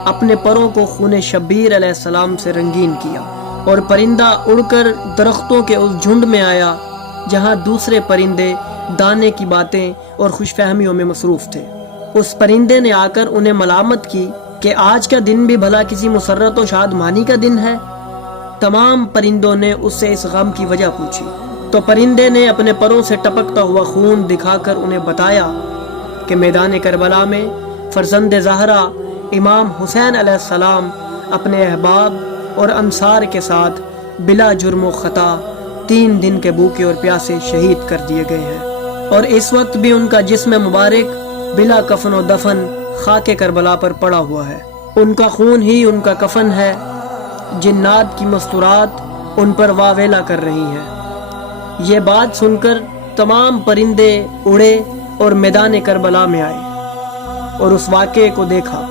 अपने परों को खून शब्बीर अलैहिस्सलाम से रंगीन किया और परिंदा उड़कर दरख्तों के उस झुंड में आया जहां दूसरे परिंदे दाने की बातें और खुशफहमियों में मसरूफ थे। उस परिंदे ने आकर उन्हें मलामत की कि आज का दिन भी भला किसी मुसर्रत व शादमानी का दिन है। तमाम परिंदों ने उससे इस गम की वजह पूछी तो परिंदे ने अपने परों से टपकता हुआ खून दिखाकर उन्हें बताया कि मैदान करबला में फरजंद ज़हरा इमाम हुसैन अलैहिस्सलाम अपने अहबाब और अंसार के साथ बिला जुर्म व खता 3 दिन के भूखे और प्यासे शहीद कर दिए गए हैं और इस वक्त भी उनका जिस्म मुबारक बिला कफन और दफन खाके करबला पर पड़ा हुआ है। उनका खून ही उनका कफन है। जिन्नात की मस्तूरात उन पर वावेला कर रही हैं। ये बात सुनकर तमाम परिंदे उड़े और मैदान करबला में आए और उस वाक़े को देखा।